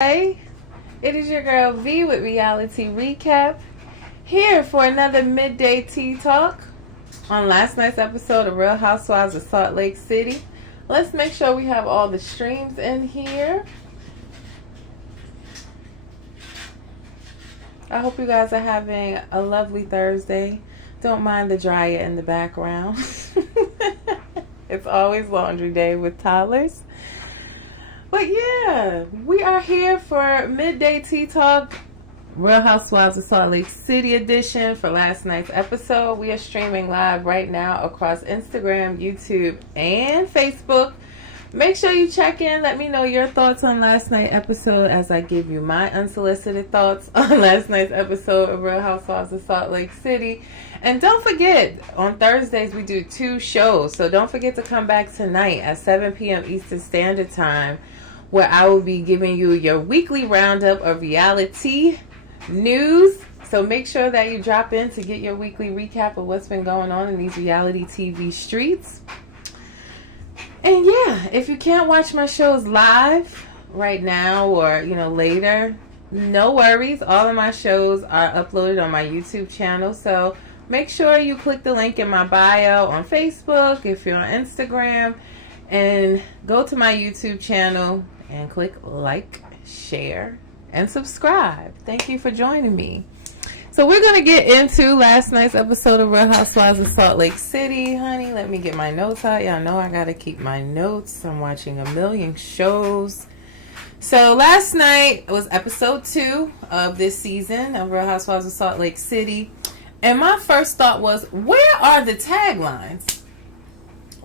Hey, it is your girl V with Reality Recap, here for another midday tea talk on last night's episode of Real Housewives of Salt Lake City. Let's make sure we have all the streams in here. I hope you guys are having a lovely Thursday. Don't mind the dryer in the background. It's always laundry day with toddlers. But yeah, we are here for Midday Tea Talk, Real Housewives of Salt Lake City edition for last night's episode. We are streaming live right now across Instagram, YouTube, and Facebook. Make sure you check in. Let me know your thoughts on last night's episode as I give you my unsolicited thoughts on last night's episode of Real Housewives of Salt Lake City. And don't forget, on Thursdays we do 2 shows. So don't forget to come back tonight at 7 p.m. Eastern Standard Time, where I will be giving you your weekly roundup of reality news. So make sure that you drop in to get your weekly recap of what's been going on in these reality TV streets. And yeah, if you can't watch my shows live right now or, later, no worries. All of my shows are uploaded on my YouTube channel. So make sure you click the link in my bio on Facebook, if you're on Instagram, and go to my YouTube channel and click like, share, and subscribe. Thank you for joining me. So we're going to get into last night's episode of Real Housewives of Salt Lake City. Honey, let me get my notes out. Y'all know I got to keep my notes. I'm watching a million shows. So last night was episode 2 of this season of Real Housewives of Salt Lake City. And my first thought was, where are the taglines?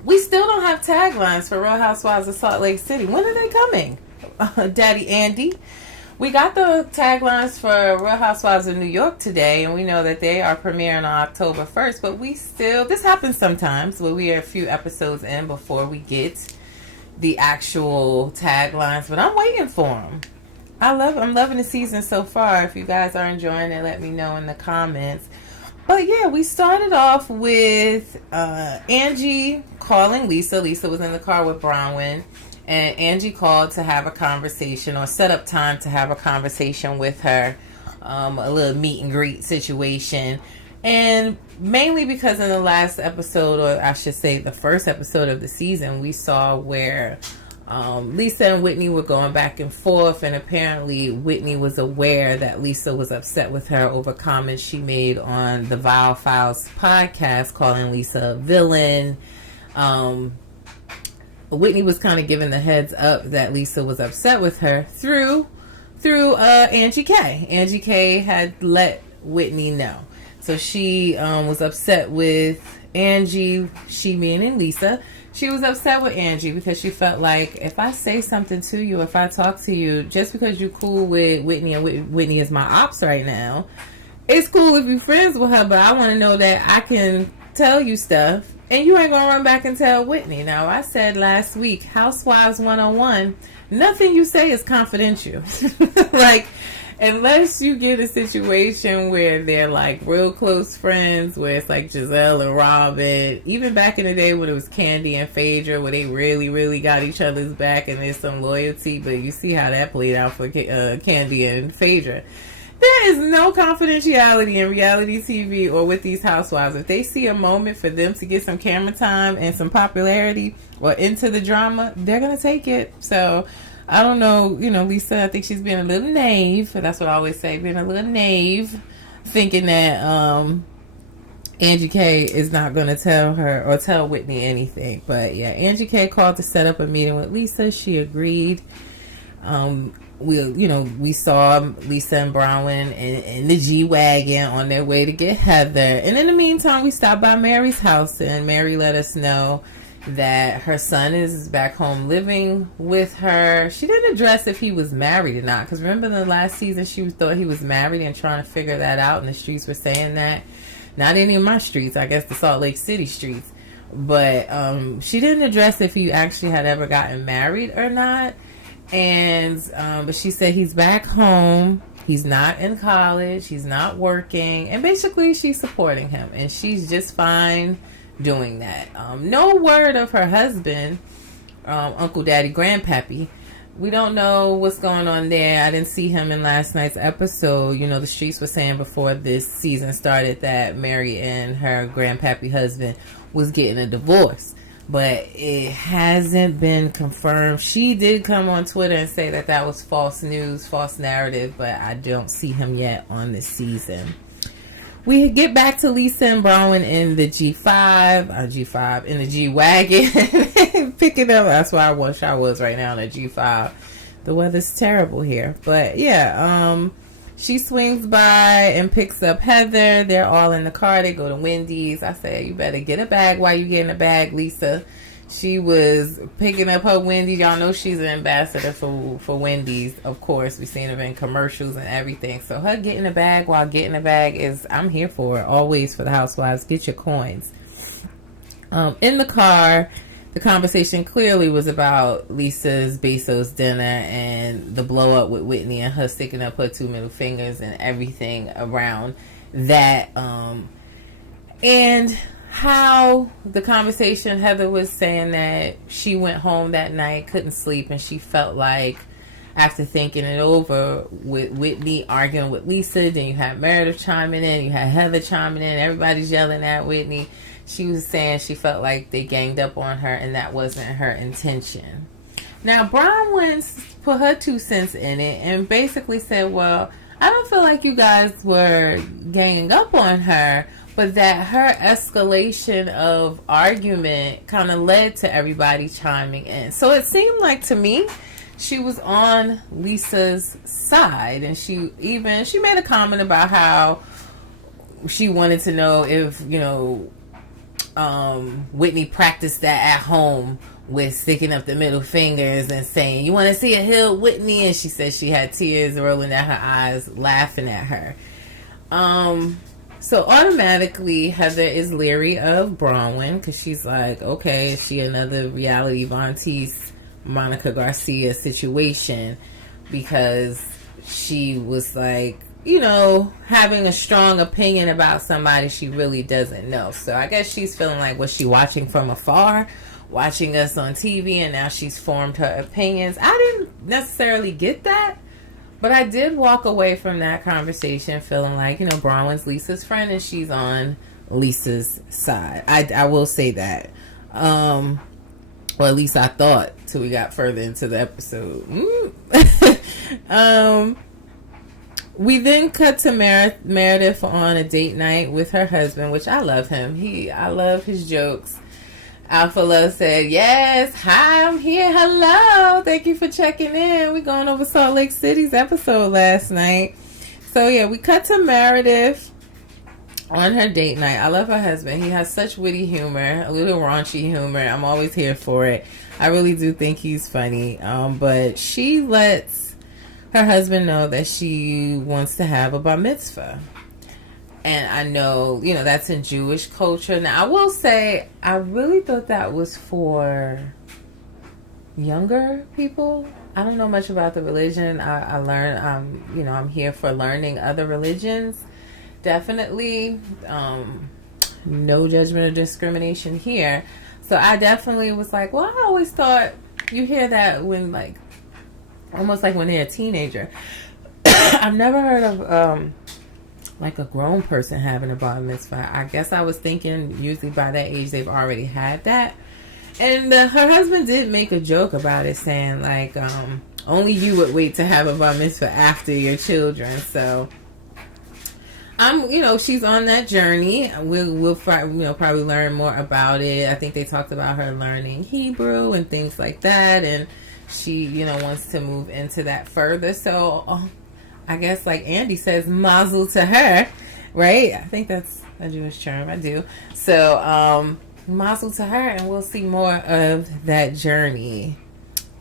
We still don't have taglines for Real Housewives of Salt Lake City. When are they coming? Daddy Andy. We got the taglines for Real Housewives of New York today, and we know that they are premiering on October 1st, but this happens sometimes where we are a few episodes in before we get the actual taglines, but I'm waiting for them. I'm loving the season so far. If you guys are enjoying it, let me know in the comments. But yeah, we started off with Angie calling Lisa. Lisa was in the car with Bronwyn, and Angie called to have a conversation, or set up time to have a conversation with her, a little meet and greet situation. And mainly because in the last episode, or I should say the first episode of the season, we saw where Lisa and Whitney were going back and forth, and apparently Whitney was aware that Lisa was upset with her over comments she made on the Vile Files podcast, calling Lisa a villain. Whitney was kind of giving the heads up that Lisa was upset with her through Angie K. Angie K had let Whitney know. So she was upset with Angie, she meaning Lisa. She was upset with Angie because she felt like, if I say something to you, if I talk to you, just because you're cool with Whitney and Whitney is my ops right now, it's cool if you're friends with her, but I want to know that I can tell you stuff and you ain't going to run back and tell Whitney. Now, I said last week, Housewives 101, nothing you say is confidential. Like, unless you get a situation where they're like real close friends, where it's like Giselle and Robin, even back in the day when it was Candy and Phaedra, where they really, really got each other's back and there's some loyalty, but you see how that played out for Candy and Phaedra. There is no confidentiality in reality TV or with these housewives. If they see a moment for them to get some camera time and some popularity or into the drama, they're going to take it. So I don't know, Lisa, I think she's being a little naive. That's what I always say, being a little naive, thinking that Angie K is not going to tell her or tell Whitney anything. But yeah, Angie K called to set up a meeting with Lisa. She agreed. We saw Lisa and Bronwyn in the G-Wagon on their way to get Heather. And in the meantime, we stopped by Mary's house, and Mary let us know that her son is back home living with her. She didn't address if he was married or not, because remember in the last season she thought he was married and trying to figure that out, and the streets were saying that. Not any of my streets, I guess the Salt Lake City streets. But she didn't address if he actually had ever gotten married or not. And but she said he's back home, he's not in college, he's not working, and basically she's supporting him, and she's just fine doing that. No word of her husband, Uncle Daddy Grandpappy, we don't know what's going on there. I didn't see him in last night's episode. You know, the streets were saying before this season started that Mary and her grandpappy husband was getting a divorce. But it hasn't been confirmed. She did come on Twitter and say that that was false news, false narrative, but I don't see him yet on this season. We get back to Lisa and Bronwyn in the G5, in the G-Wagon, picking up. That's where I wish I was right now in the G5. The weather's terrible here. But yeah, she swings by and picks up Heather. They're all in the car. They go to Wendy's. I said, you better get a bag while you get in a bag, Lisa. She was picking up her Wendy's. Y'all know she's an ambassador for Wendy's. Of course, we've seen her in commercials and everything. So her getting a bag while getting a bag is, I'm here for it. Always for the housewives. Get your coins. In the car, the conversation clearly was about Lisa's Bezos dinner and the blow up with Whitney and her sticking up her 2 middle fingers and everything around that. And how the conversation, Heather was saying that she went home that night, couldn't sleep, and she felt like after thinking it over with Whitney arguing with Lisa, then you had Meredith chiming in, you had Heather chiming in, everybody's yelling at Whitney. She was saying she felt like they ganged up on her and that wasn't her intention. Now, Bronwyn put her 2 cents in it and basically said, well, I don't feel like you guys were ganging up on her, but that her escalation of argument kind of led to everybody chiming in. So it seemed like to me she was on Lisa's side, and she made a comment about how she wanted to know if, you know, Whitney practiced that at home with sticking up the middle fingers and saying, you want to see a hill, Whitney? And she said she had tears rolling down her eyes laughing at her. So automatically Heather is leery of Bronwyn because she's like, okay, is she another reality Vontease Monica Garcia situation? Because she was like, you know, having a strong opinion about somebody she really doesn't know. So I guess she's feeling like, was she watching from afar, watching us on TV, and now she's formed her opinions? I didn't necessarily get that, but I did walk away from that conversation feeling like, you know, Bronwyn's Lisa's friend and she's on Lisa's side. I will say that. Or at least I thought till we got further into the episode. We then cut to Meredith on a date night with her husband, which I love him. I love his jokes. Alpha Love said, yes, hi, I'm here. Hello. Thank you for checking in. We're going over Salt Lake City's episode last night. So, yeah, we cut to Meredith on her date night. I love her husband. He has such witty humor, a little raunchy humor. I'm always here for it. I really do think he's funny. But she lets her husband know that she wants to have a bar mitzvah. And I know, you know, that's in Jewish culture. Now, I will say, I really thought that was for younger people. I don't know much about the religion. I learned, you know, I'm here for learning other religions. Definitely, no judgment or discrimination here. So I definitely was like, well, I always thought you hear that when, like, almost like when they're a teenager. I've never heard of, like a grown person having a bar mitzvah. I guess I was thinking usually by that age they've already had that. And her husband did make a joke about it, saying like, only you would wait to have a bar mitzvah after your children. So you know, she's on that journey. We'll probably learn more about it. I think they talked about her learning Hebrew and things like that, and she, you know, wants to move into that further. So I guess, like Andy says, mazel to her, right? I think that's a Jewish term. I do. So, mazel to her, and we'll see more of that journey.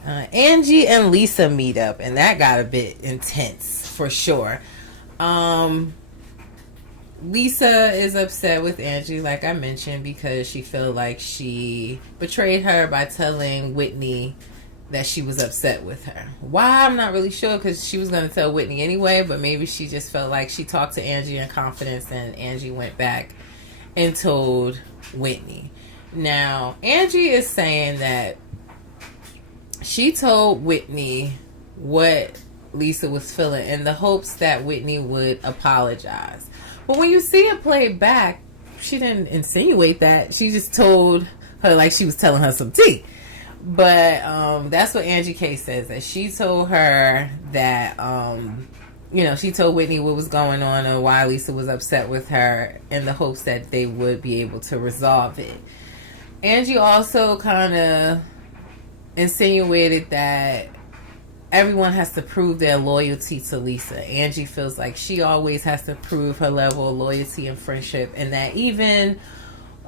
Angie and Lisa meet up, and that got a bit intense, for sure. Lisa is upset with Angie, like I mentioned, because she felt like she betrayed her by telling Whitney that she was upset with her. Why? I'm not really sure, because she was going to tell Whitney anyway, but maybe she just felt like she talked to Angie in confidence and Angie went back and told Whitney. Now, Angie is saying that she told Whitney what Lisa was feeling in the hopes that Whitney would apologize. But when you see it played back, she didn't insinuate that. She just told her like she was telling her some tea. But that's what Angie K says, that she told her that she told Whitney what was going on and why Lisa was upset with her in the hopes that they would be able to resolve it. Angie also kind of insinuated that everyone has to prove their loyalty to Lisa. Angie feels like she always has to prove her level of loyalty and friendship, and that even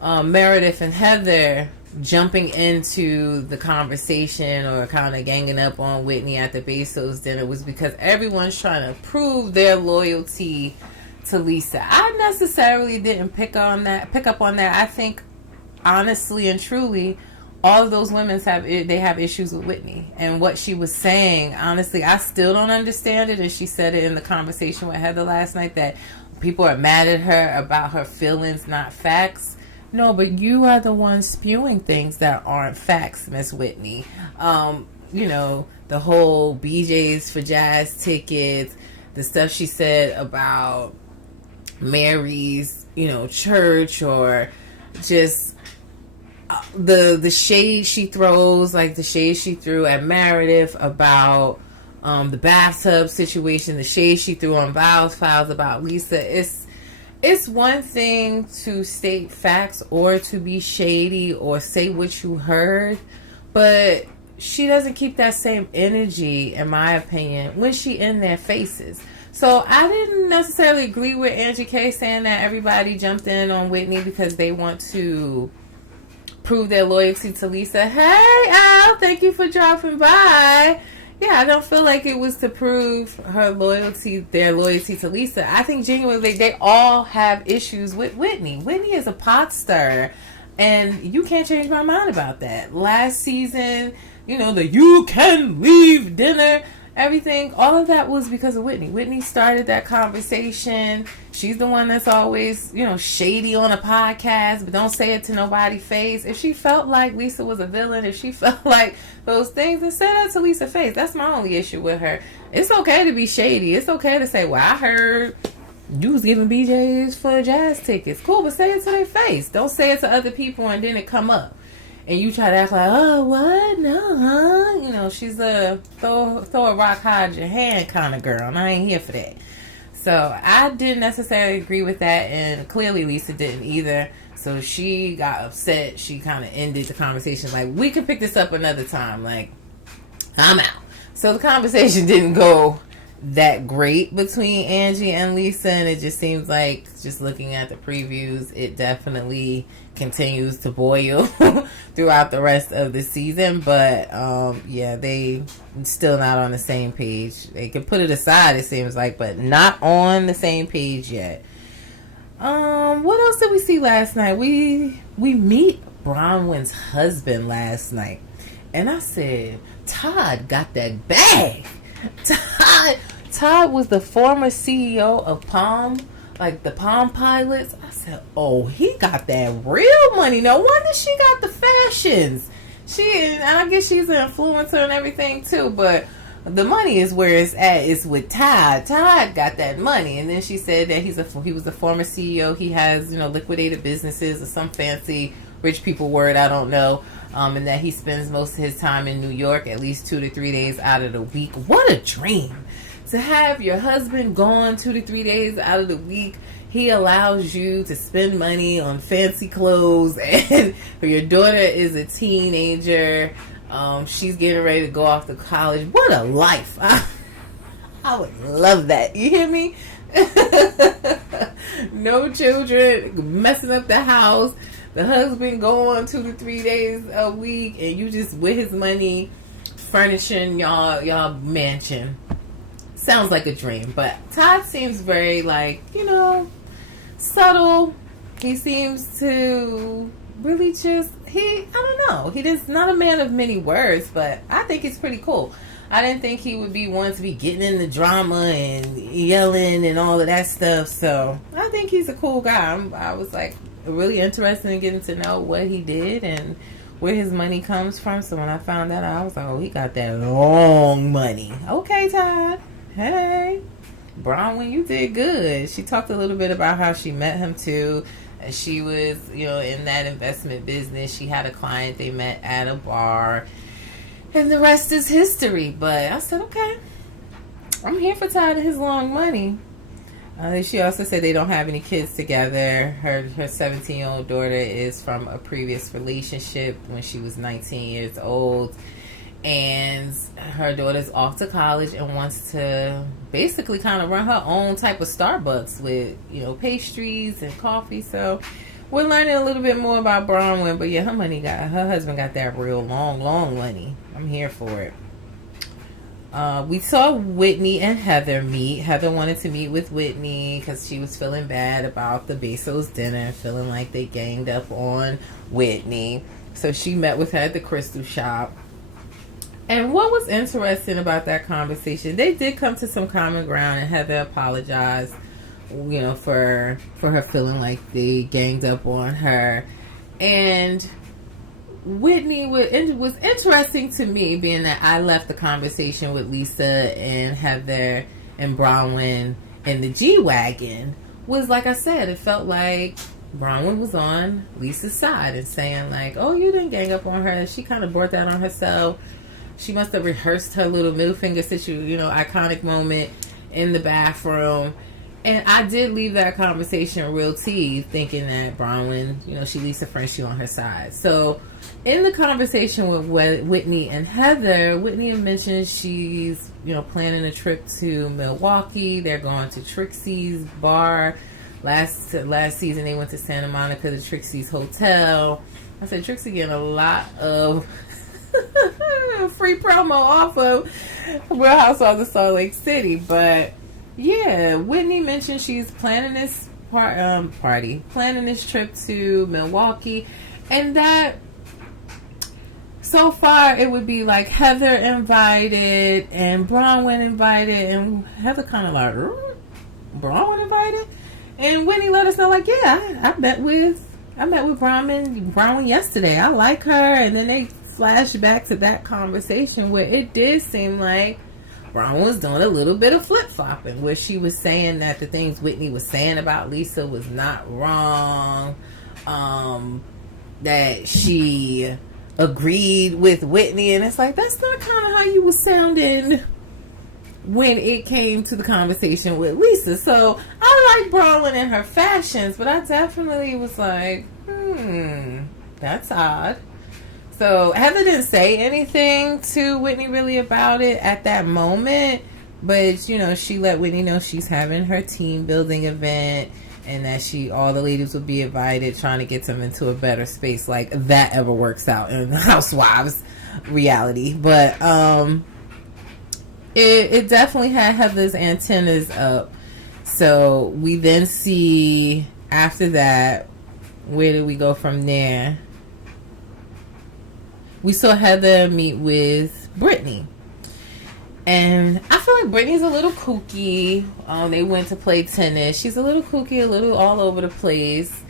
Meredith and Heather jumping into the conversation or kind of ganging up on Whitney at the Bezos dinner was because everyone's trying to prove their loyalty to Lisa. I necessarily didn't pick up on that. I think, honestly and truly, all of those women have issues with Whitney and what she was saying. Honestly, I still don't understand it. And she said it in the conversation with Heather last night, that people are mad at her about her feelings, not facts. No, but you are the one spewing things that aren't facts, Miss Whitney. The whole BJ's for Jazz tickets, the stuff she said about Mary's, church, or just the shade she throws, like the shade she threw at Meredith about the bathtub situation, the shade she threw on Val's files about Lisa. It's one thing to state facts or to be shady or say what you heard, but she doesn't keep that same energy, in my opinion, when she in their faces. So I didn't necessarily agree with Angie K saying that everybody jumped in on Whitney because they want to prove their loyalty to Lisa. Hey, Al, thank you for dropping by. Yeah, I don't feel like it was to prove their loyalty to Lisa. I think genuinely they all have issues with Whitney. Whitney is a pot stirrer, and you can't change my mind about that. Last season, the you can leave dinner, everything, all of that was because of Whitney. Whitney started that conversation. She's the one that's always, shady on a podcast, but don't say it to nobody's face. If she felt like Lisa was a villain, if she felt like those things, then say that to Lisa's face. That's my only issue with her. It's okay to be shady. It's okay to say, well, I heard you was giving BJ's for Jazz tickets. Cool, but say it to their face. Don't say it to other people and then it come up. And you try to act like, oh, what? No, huh? She's a throw a rock, hide your hand kind of girl. And I ain't here for that. So I didn't necessarily agree with that. And clearly Lisa didn't either. So she got upset. She kind of ended the conversation like, we can pick this up another time. Like, I'm out. So the conversation didn't go that great between Angie and Lisa. And it just seems like, just looking at the previews, it definitely continues to boil throughout the rest of the season. But they still not on the same page. They can put it aside, it seems like, but not on the same page yet. What else did we see last night? We meet Bronwyn's husband last night, and I said, Todd got that bag. Todd was the former CEO of Palm, like the Palm Pilots. I said, oh, he got that real money. No wonder she got the fashions. And I guess she's an influencer and everything too, but the money is where it's at. It's with Todd. Todd got that money. And then she said that he was the former CEO. He has, liquidated businesses or some fancy rich people word, I don't know. And that he spends most of his time in New York, at least 2 to 3 days out of the week. What a dream. To have your husband gone 2 to 3 days out of the week. He allows you to spend money on fancy clothes, and your daughter is a teenager. She's getting ready to go off to college. What a life. I would love that. You hear me? No children, messing up the house. The husband going 2 to 3 days a week, and you just with his money furnishing y'all mansion. Sounds like a dream. But Todd seems very subtle. He seems to really I don't know. He's not a man of many words, but I think he's pretty cool. I didn't think he would be one to be getting in the drama and yelling and all of that stuff. So I think he's a cool guy. I was really interested in getting to know what he did and where his money comes from. So when I found that out, I was like, oh, he got that long money. Okay, Todd. Hey. Bronwyn, you did good. She talked a little bit about how she met him too. And she was, in that investment business. She had a client they met at a bar. And the rest is history. But I said, okay, I'm here for Todd and his long money. She also said they don't have any kids together. Her 17-year-old daughter is from a previous relationship when she was 19 years old. And her daughter's off to college and wants to basically kind of run her own type of Starbucks with, pastries and coffee. So we're learning a little bit more about Bronwyn. But yeah, her husband got that real long money. I'm here for it. We saw Whitney and Heather meet. Heather wanted to meet with Whitney because she was feeling bad about the Bezos dinner, feeling like they ganged up on Whitney. So she met with her at the crystal shop. And what was interesting about that conversation, they did come to some common ground, and Heather apologized, for her feeling like they ganged up on her. And Whitney was interesting to me, being that I left the conversation with Lisa and Heather and Bronwyn in the G-Wagon. Was like I said, it felt like Bronwyn was on Lisa's side and saying like, oh, you didn't gang up on her. She kind of brought that on herself. She must have rehearsed her little middle finger iconic moment in the bathroom. And I did leave that conversation real tea, thinking that Bronwyn, she Lisa French, she on her side. So in the conversation with Whitney and Heather, Whitney mentioned she's, planning a trip to Milwaukee. They're going to Trixie's bar. Last season they went to Santa Monica, to Trixie's hotel. I said, Trixie getting a lot of free promo off of Real Housewives of Salt Lake City. But yeah, Whitney mentioned she's planning this planning this trip to Milwaukee, and that so far it would be like Heather invited and Bronwyn invited, and Heather kind of like, Bronwyn invited, and Whitney let us know like, yeah, I met with Bronwyn yesterday. I like her. And then they flashed back to that conversation where it did seem like Bronwyn was doing a little bit of flip-flopping, where she was saying that the things Whitney was saying about Lisa was not wrong, that she agreed with Whitney, and it's like, that's not kind of how you were sounding when it came to the conversation with Lisa. So I like Bronwyn and her fashions, but I definitely was like, that's odd. So Heather didn't say anything to Whitney really about it at that moment, but she let Whitney know she's having her team building event, and that all the ladies would be invited, trying to get them into a better space, like that ever works out in Housewives reality. But it definitely had Heather's antennas up. So we then see, after that, where did we go from there? We saw Heather meet with Britni. And I feel like Britney's a little kooky. They went to play tennis. She's a little kooky, a little all over the place.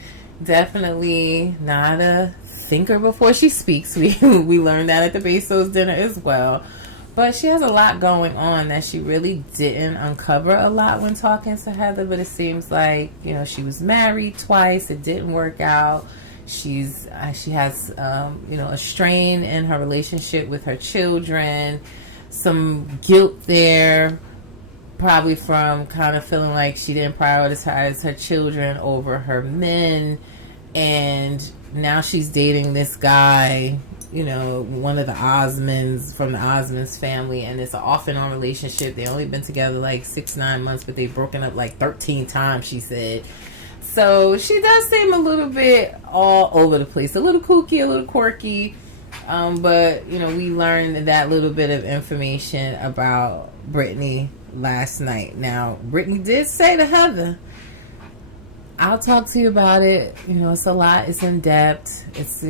Definitely not a thinker before she speaks. We learned that at the Bezos dinner as well. But she has a lot going on that she really didn't uncover a lot when talking to Heather. But it seems like, she was married twice. It didn't work out. She has a strain in her relationship with her children, some guilt there, probably from kind of feeling like she didn't prioritize her children over her men, and now she's dating this guy, one of the Osmonds, from the Osmonds family, and it's an off and on relationship. They only been together like 6-9 months, but they've broken up like 13 times, she said. So she does seem a little bit all over the place, a little kooky, a little quirky. But, we learned that little bit of information about Britni last night. Now, Britni did say to Heather, I'll talk to you about it. It's a lot. It's in depth. It's,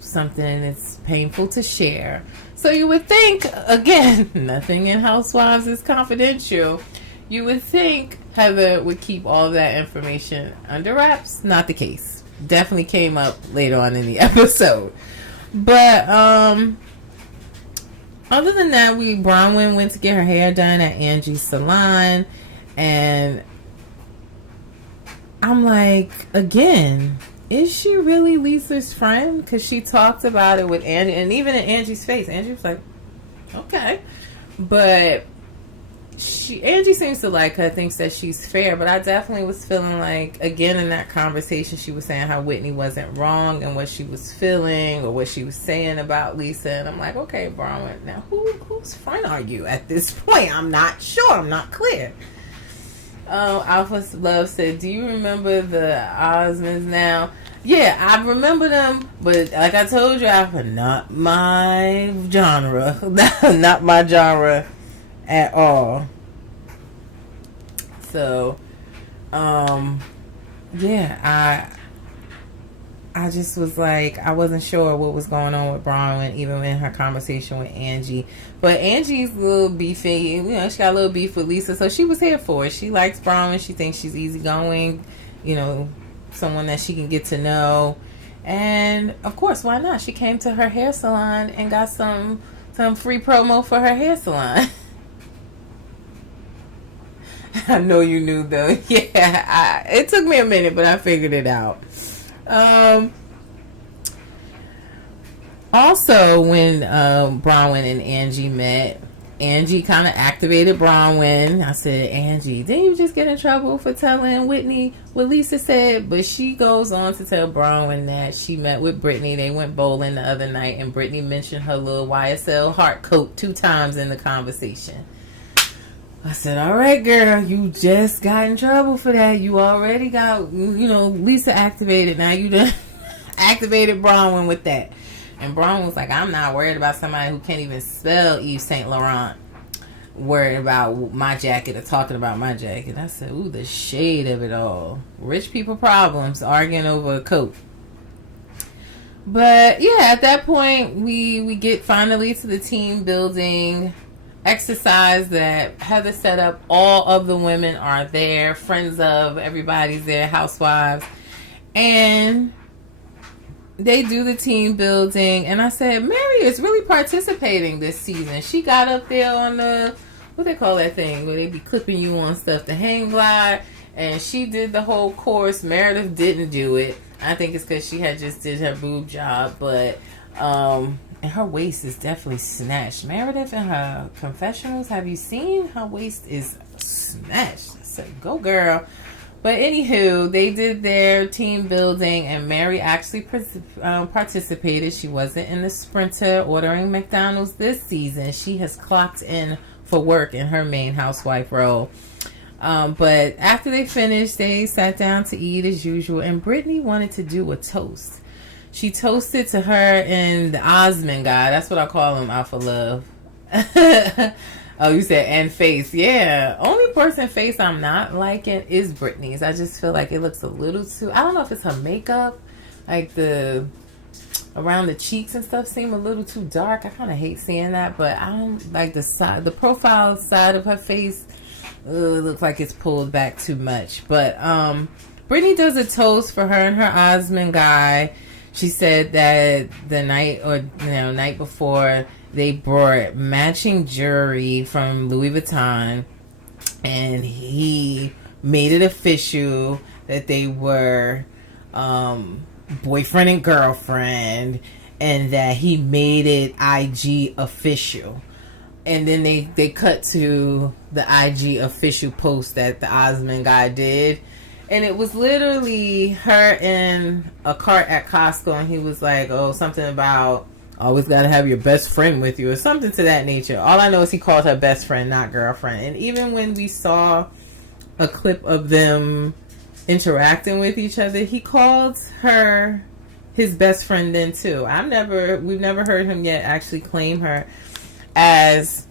something that's painful to share. So you would think, again, nothing in Housewives is confidential. You would think Heather would keep all of that information under wraps. Not the case. Definitely came up later on in the episode. But other than that, Bronwyn went to get her hair done at Angie's salon, and I'm like, again, is she really Lisa's friend? Because she talked about it with Angie, and even in Angie's face, Angie was like, okay. But Angie seems to like her, thinks that she's fair, but I definitely was feeling like, again, in that conversation, she was saying how Whitney wasn't wrong and what she was feeling or what she was saying about Lisa, and I'm like, okay, Bronwyn, now whose friend are you at this point? I'm not sure. I'm not clear. Alpha Love said, do you remember the Osmonds now? Yeah, I remember them, but like I told you, Alpha, not my genre. Not my genre at all. So, yeah, I just was like, I wasn't sure what was going on with Bronwyn, even in her conversation with Angie. But Angie's a little beefy, you know, she got a little beef with Lisa, so she was here for it. She likes Bronwyn. She thinks she's easygoing, you know, someone that she can get to know. And, of course, why not? She came to her hair salon and got some free promo for her hair salon. I know you knew, though. Yeah, it took me a minute, but I figured it out. Also, when Bronwyn and Angie met, Angie kind of activated Bronwyn. I said, Angie, didn't you just get in trouble for telling Whitney what Lisa said? But she goes on to tell Bronwyn that she met with Britni. They went bowling the other night, and Britni mentioned her little YSL heart coat 2 times in the conversation. I said, all right, girl, you just got in trouble for that. You already got, you know, Lisa activated. Now you done activated Bronwyn with that. And Bronwyn was like, I'm not worried about somebody who can't even spell Yves Saint Laurent worried about my jacket or talking about my jacket. I said, ooh, the shade of it all. Rich people problems, arguing over a coat. But, yeah, at that point, we get finally to the team building exercise that Heather set up. All of the women are there, friends of, everybody's there, housewives, and they do the team building. And I said, Mary is really participating this season. She got up there on the, what they call that thing where they be clipping you on stuff, the hang glide, and she did the whole course. Meredith didn't do it. I think it's because she had just did her boob job, but and her waist is definitely snatched. Meredith in her confessionals, have you seen? Her waist is snatched. I said, go girl. But anywho, they did their team building, and Mary actually participated. She wasn't in the sprinter ordering McDonald's this season. She has clocked in for work in her main housewife role. But after they finished, they sat down to eat as usual, and Britni wanted to do a toast. She toasted to her and the Osmond guy. That's what I call him, Alpha Love. Oh, you said and face. Yeah. Only person face I'm not liking is Britney's. I just feel like it looks a little too, I don't know if it's her makeup. Like the around the cheeks and stuff seem a little too dark. I kind of hate seeing that, but I don't like the profile side of her face. It looks like it's pulled back too much. But Britni does a toast for her and her Osmond guy. She said that the night before, they brought matching jewelry from Louis Vuitton, and he made it official that they were boyfriend and girlfriend, and that he made it IG official. And then they cut to the IG official post that the Osmond guy did. And it was literally her in a cart at Costco, and he was like, oh, something about always got to have your best friend with you or something to that nature. All I know is he called her best friend, not girlfriend. And even when we saw a clip of them interacting with each other, he called her his best friend then too. We've never heard him yet actually claim her as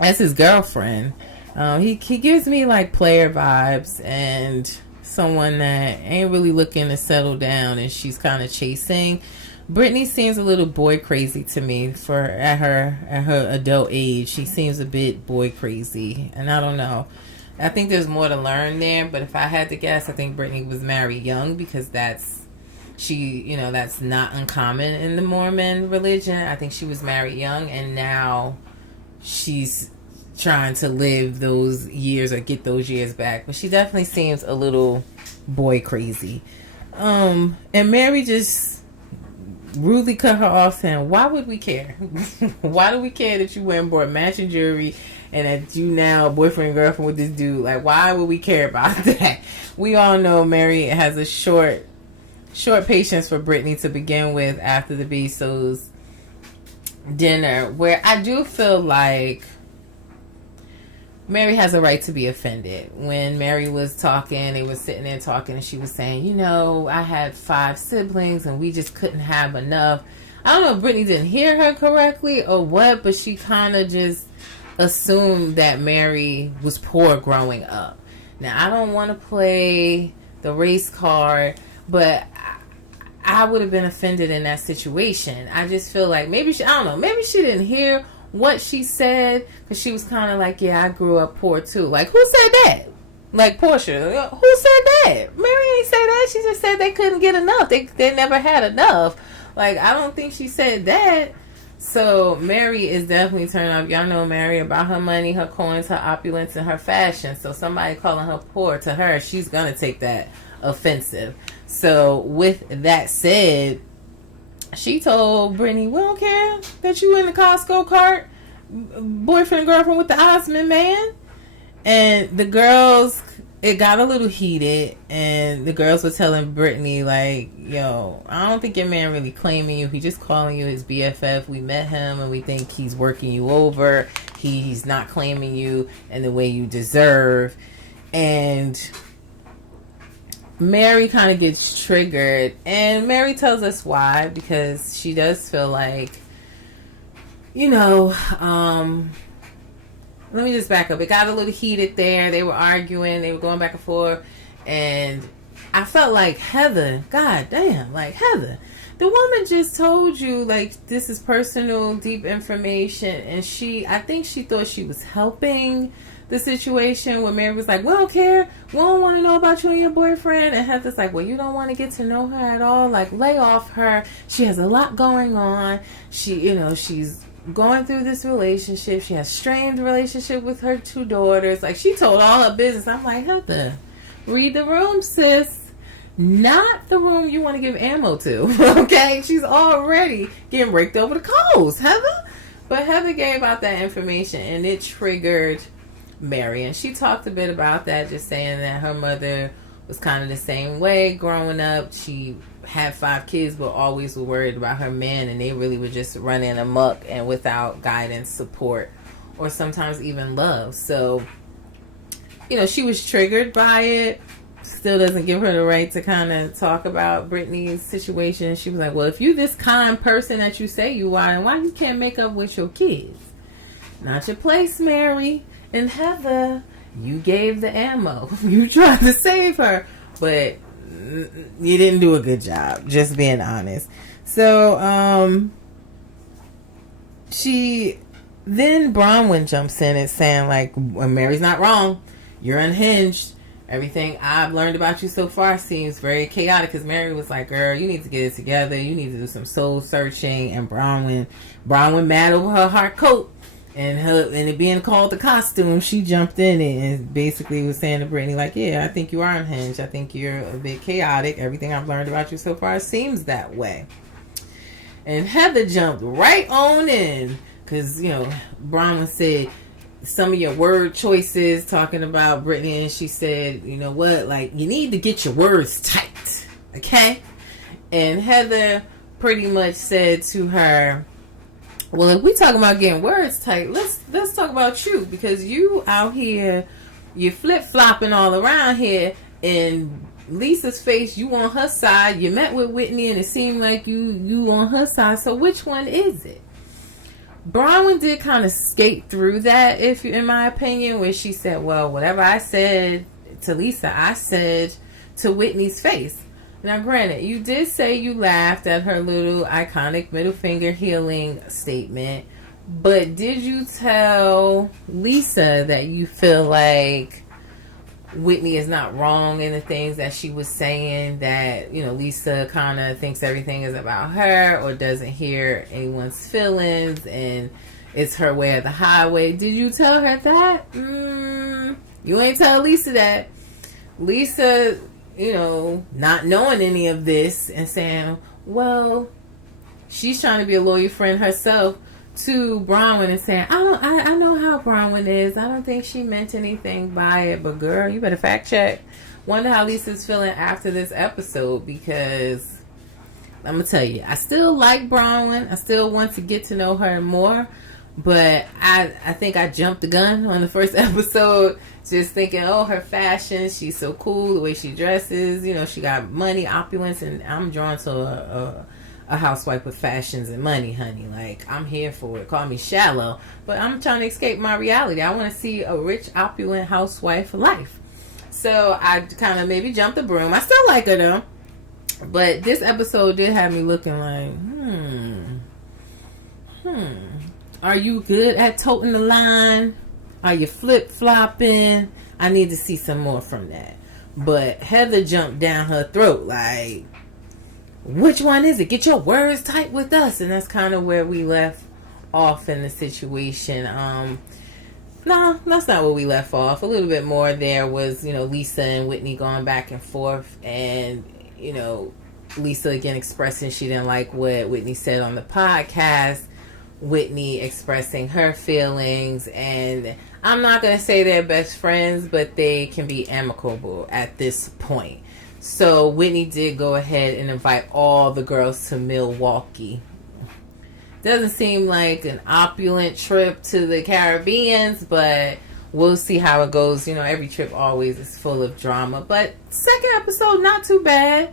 his girlfriend. He gives me like player vibes and someone that ain't really looking to settle down, and she's kind of chasing. Britni seems a little boy crazy to me at her adult age. She seems a bit boy crazy, and I don't know. I think there's more to learn there, but if I had to guess, I think Britni was married young because that's not uncommon in the Mormon religion. I think she was married young, and now she's trying to live those years or get those years back. But she definitely seems a little boy crazy. And Mary just rudely cut her off, saying, why would we care? Why do we care that you went and bought matching jewelry and that you now boyfriend and girlfriend with this dude? Like, why would we care about that? We all know Mary has a short patience for Britni to begin with after the Bezos dinner, where I do feel like Mary has a right to be offended. When Mary was talking, they were sitting there talking, and she was saying, I had 5 siblings and we just couldn't have enough. I don't know if Britni didn't hear her correctly or what, but she kind of just assumed that Mary was poor growing up. Now, I don't want to play the race card, but I would have been offended in that situation. I just feel like maybe she didn't hear what she said, because she was kind of like, yeah, I grew up poor too. Like, who said that? Like, Portia, who said that? Mary ain't say that. She just said they couldn't get enough. They never had enough. Like, I don't think she said that. So Mary is definitely turned off. Y'all know Mary about her money, her coins, her opulence, and her fashion. So somebody calling her poor, to her, she's gonna take that offensive. So with that said, she told Britni, we don't care that you in the Costco cart, boyfriend, girlfriend with the Osmond man. And the girls, it got a little heated, and the girls were telling Britni, like, yo, I don't think your man really claiming you. He just calling you his BFF. We met him, and we think he's working you over. He's not claiming you in the way you deserve. And Mary kind of gets triggered, and Mary tells us why, because she does feel like, let me just back up. It got a little heated there. They were arguing. They were going back and forth. And I felt like, Heather, God damn, like, Heather, the woman just told you, like, this is personal, deep information. And I think she thought she was helping the situation, when Mary was like, we don't care. We don't want to know about you and your boyfriend. And Heather's like, well, you don't want to get to know her at all. Like, lay off her. She has a lot going on. She's going through this relationship. She has strained relationship with her 2 daughters. Like, she told all her business. I'm like, Heather, read the room, sis. Not the room you want to give ammo to. Okay? She's already getting raked over the coals, Heather. But Heather gave out that information, and it triggered Mary. And she talked a bit about that, just saying that her mother was kind of the same way growing up. She had 5 kids, but always was worried about her man, and they really were just running amok and without guidance, support, or sometimes even love. So, she was triggered by it. Still doesn't give her the right to kind of talk about Britni's situation. She was like, well, if you this kind person that you say you are, then why you can't make up with your kids? Not your place, Mary. And Heather, you gave the ammo. You tried to save her, but you didn't do a good job, just being honest. So, then Bronwyn jumps in and saying, like, well, Mary's not wrong. You're unhinged. Everything I've learned about you so far seems very chaotic. Because Mary was like, girl, you need to get it together. You need to do some soul searching. And Bronwyn mad over her hard coat. And it being called the costume, she jumped in and basically was saying to Britni, like, yeah, I think you are unhinged. I think you're a bit chaotic. Everything I've learned about you so far seems that way. And Heather jumped right on in, because, Bronwyn said some of your word choices talking about Britni, and she said, you know what, like, you need to get your words tight, okay? And Heather pretty much said to her, well, if we talking about getting words tight, let's talk about you, because you out here, you flip-flopping all around here, and Lisa's face, you on her side. You met with Whitney, and it seemed like you on her side. So which one is it? Bronwyn did kind of skate through that, in my opinion, where she said, well, whatever I said to Lisa, I said to Whitney's face. Now, granted, you did say you laughed at her little iconic middle finger healing statement, but did you tell Lisa that you feel like Whitney is not wrong in the things that she was saying, that, you know, Lisa kind of thinks everything is about her or doesn't hear anyone's feelings and it's her way or the highway. Did you tell her that? You ain't tell Lisa that. Lisa, you know, not knowing any of this and saying, well, she's trying to be a loyal friend herself to Bronwyn and saying, I know how Bronwyn is. I don't think she meant anything by it, but girl, you better fact check. Wonder how Lisa's feeling after this episode, because I'm gonna tell you, I still like Bronwyn. I still want to get to know her more, but I think I jumped the gun on the first episode, just thinking, oh, her fashion, she's so cool, the way she dresses, you know, she got money, opulence, and I'm drawn to a housewife with fashions and money, honey. Like, I'm here for it. Call me shallow, but I'm trying to escape my reality. I want to see a rich, opulent housewife life. So I kind of maybe jumped the broom. I still like her though, but this episode did have me looking like, are you good at toting the line? Are you flip-flopping? I need to see some more from that. But Heather jumped down her throat like, which one is it? Get your words tight with us. And that's kind of where we left off in the situation. No, that's not where we left off. A little bit more there was, you know, Lisa and Whitney going back and forth. And, you know, Lisa again expressing she didn't like what Whitney said on the podcast. Whitney expressing her feelings. And I'm not going to say they're best friends, but they can be amicable at this point. So Whitney did go ahead and invite all the girls to Milwaukee. Doesn't seem like an opulent trip to the Caribbean, but we'll see how it goes. You know, every trip always is full of drama. But second episode, not too bad.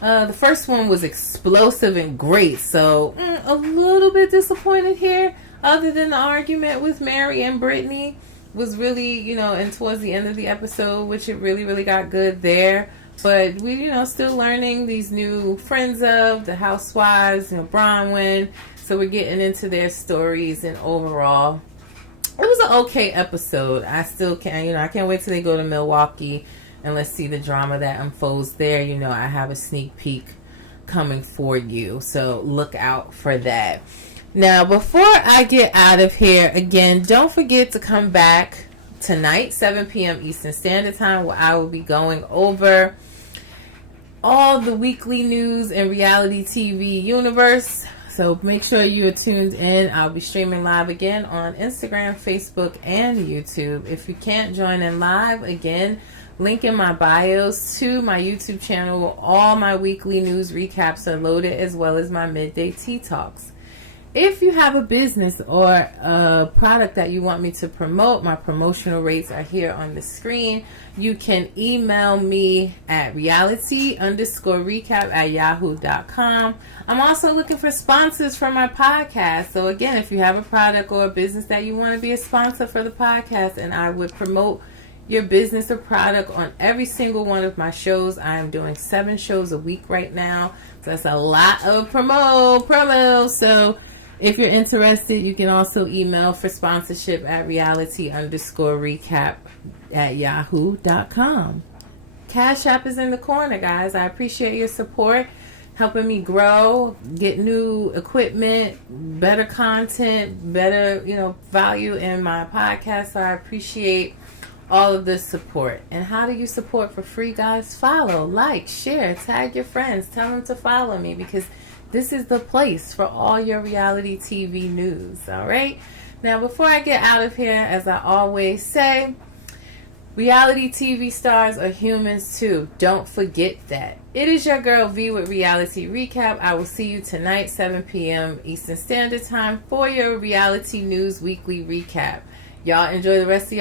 The first one was explosive and great. So a little bit disappointed here. Other than the argument with Mary and Britni was really, you know, and towards the end of the episode, which it really, really got good there. But we, you know, still learning these new friends of the housewives, you know, Bronwyn. So we're getting into their stories, and overall, it was an okay episode. I still can't, you know, I can't wait till they go to Milwaukee and let's see the drama that unfolds there. You know, I have a sneak peek coming for you, so look out for that. Now, before I get out of here, again, don't forget to come back tonight, 7 p.m. Eastern Standard Time, where I will be going over all the weekly news and reality TV universe. So make sure you are tuned in. I'll be streaming live again on Instagram, Facebook, and YouTube. If you can't join in live, again, link in my bios to my YouTube channel. All my weekly news recaps are loaded, as well as my midday tea talks. If you have a business or a product that you want me to promote, my promotional rates are here on the screen. You can email me at reality_recap@yahoo.com. I'm also looking for sponsors for my podcast. So again, if you have a product or a business that you want to be a sponsor for the podcast, and I would promote your business or product on every single one of my shows. I am doing 7 shows a week right now. So that's a lot of promo. So if you're interested, you can also email for sponsorship at reality_recap@yahoo.com. Cash App is in the corner, guys. I appreciate your support, helping me grow, get new equipment, better content, better, you know, value in my podcast. So I appreciate all of this support. And how do you support for free, guys? Follow, like, share, tag your friends, tell them to follow me, because this is the place for all your reality TV news. All right. Now, before I get out of here, as I always say, reality TV stars are humans too. Don't forget that. It is your girl V with Reality Recap. I will see you tonight, 7 p.m. Eastern Standard Time, for your reality news weekly recap. Y'all enjoy the rest of your